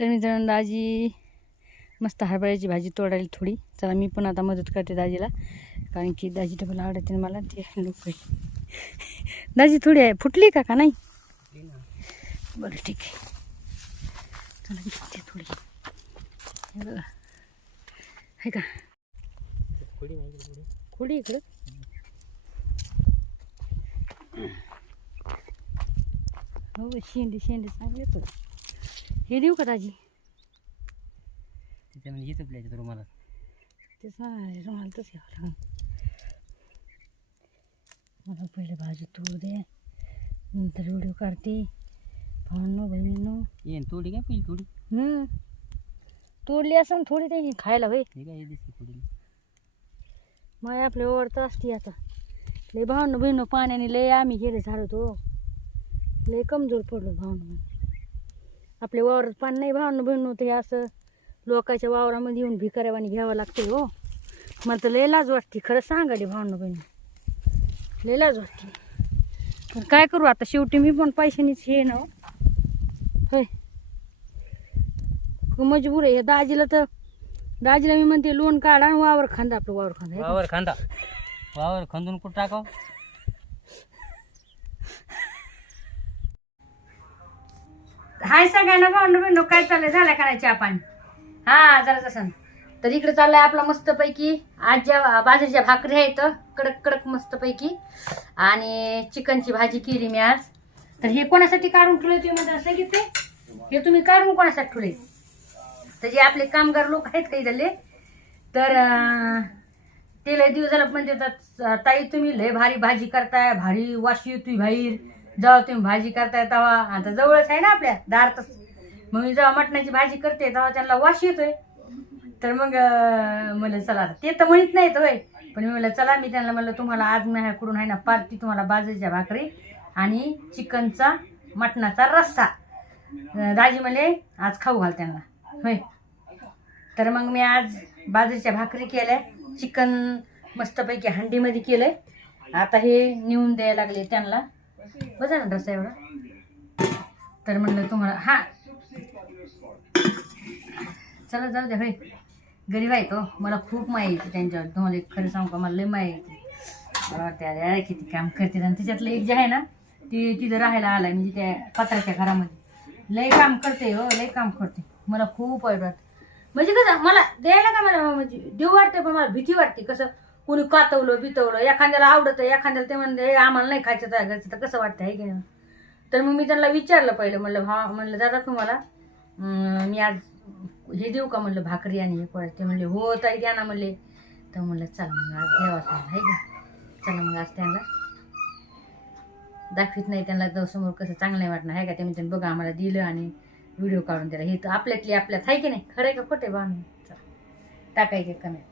तर मित्रांनो दाजी मस्त हरभऱ्याची भाजी तोडायला थोडी. चला मी पण आता मदत करते दाजीला. कारण की दाजी डबल आवडते ना मला ते लोक दाजी थोडी आहे. फुटली का का नाही? बरं ठीक आहे. चला घेते थोडी. बघा. आहे का? खोडी इकडं. हो शेंडी शेंडी चांगली येतो हे देऊ का दाजी? हेच आपल्या रुमाला तेच ना रुमाल तच घ्यावं लागेल. मला पहिले भाजी तोड दे नंतर व्हिडिओ काढते. भावनो बहिणीनो. येईन तोडी काय पहिली थोडी हम्म. तोडली असं थोडी ते खायला होय. हे काय दिसते थोडी माय आपल्या ओढतं असते आता. लय भावनं बहिणं पाण्याने लय आम्ही गेले झाडतो लय कमजोर पडलो भावनं. आपल्या वावरात पाणी नाही भावनं बहिणं ते असं. लोकांच्या वावरामध्ये येऊन भिकाऱ्यावानी घ्यावं लागते हो. मला तर लय लाज वाटते खरं सांगा दे भावनं बहिणी लय लाज वाटते. पण काय करू आता शेवटी मी पण पैशानीच हे ना हो. होय. खूप मजबूर आहे. दाजीला तर दाजीला मी म्हणते लोन काढा आणि वावर खांदा आपलं वावर खांदा. हे वावर खांदा. वावर खांदून कुठं टाकाव? हाय सगळ्यांना भाऊ बिंडू काय चाललंय? झालं का नाही चहा पाणी? हा जरा तसं. तर इकडे चाललंय आपला मस्तपैकी. आज ज्या बाजरीच्या भाकरी आहेत कडक कडक मस्तपैकी. आणि चिकनची भाजी केली मी आज. तर हे कोणासाठी काढून ठेवले तुम्ही म्हणता सांगितले हे तुम्ही काढून कोणासाठी ठेवले तर जे आपले कामगार लोक आहेत काही झाले तर ते लय दिवस झालं पण देतात. ताई तुम्ही लय भारी भाजी करताय भारी वाशी येतोय बाहेर. जेव्हा तुम्ही भाजी करताय तेव्हा आता जवळच आहे ना आपल्या दारातच मग मी जेव्हा मटणाची भाजी करते तेव्हा त्यांना वाश येतोय. तर मग म्हणलं चला ते तर म्हणत नाहीत होय. पण मी म्हणलं चला मी त्यांना म्हणलं तुम्हाला आज माझ्याकडून आहे ना पार्टी तुम्हाला बाजरीच्या भाकरी आणि चिकनचा मटणाचा रस्सा. दाजी म्हणले आज खाऊ घाल त्यांना. होय. तर मग मी आज बाजरीच्या भाकरी केल्या चिकन मस्तपैकी हंडीमध्ये केलंय. आता हे नेऊन द्यायला लागले त्यांना. बघा ना तसं एवढा. तर म्हणलं तुम्हाला हा. चला जाऊ द्या भाई गरीब आहे तो. मला खूप माया येते त्यांच्यावर. तुम्हाला एक खरं सांगू का? मला लय माया येते मला वाटते अरे किती काम करते आणि तिच्यातलं एक जे आहे ना ती तिथं राहायला आलाय म्हणजे त्या पत्राच्या घरामध्ये. लय काम करते हो लय काम करते. मला खूप वाईट वाटतं. म्हणजे कसं मला द्यायला का मला म्हणजे देऊ वाटते पण मला भीती वाटते. कसं कुणी कातवलं बितवलं एखाद्याला आवडतं एखाद्याला ते म्हणते "हे आम्हाला नाही खायचं त्या घरचं तर कसं वाटतं आहे की तर मग मी त्यांना विचारलं पहिलं म्हणलं भा म्हणलं दादा तुम्हाला मी आज हे देऊ का? म्हणलं भाकरी आणि हे पोळ्या ते म्हणले हो ताई द्या ना म्हणले. तर म्हणलं चला मग आज द्यावाच म्हणलं आहे का चला मग आज त्यांना दाखवित नाही त्यांना समोर कसं चांगलं नाही वाटणार आहे का? ते म्हणते बघा आम्हाला दिलं आणि व्हिडिओ काढून दिला. हे तर आपल्यातली आपल्यात आहे की नाही? खरं आहे का खोटे बा चला. टाकायचे कमेंट.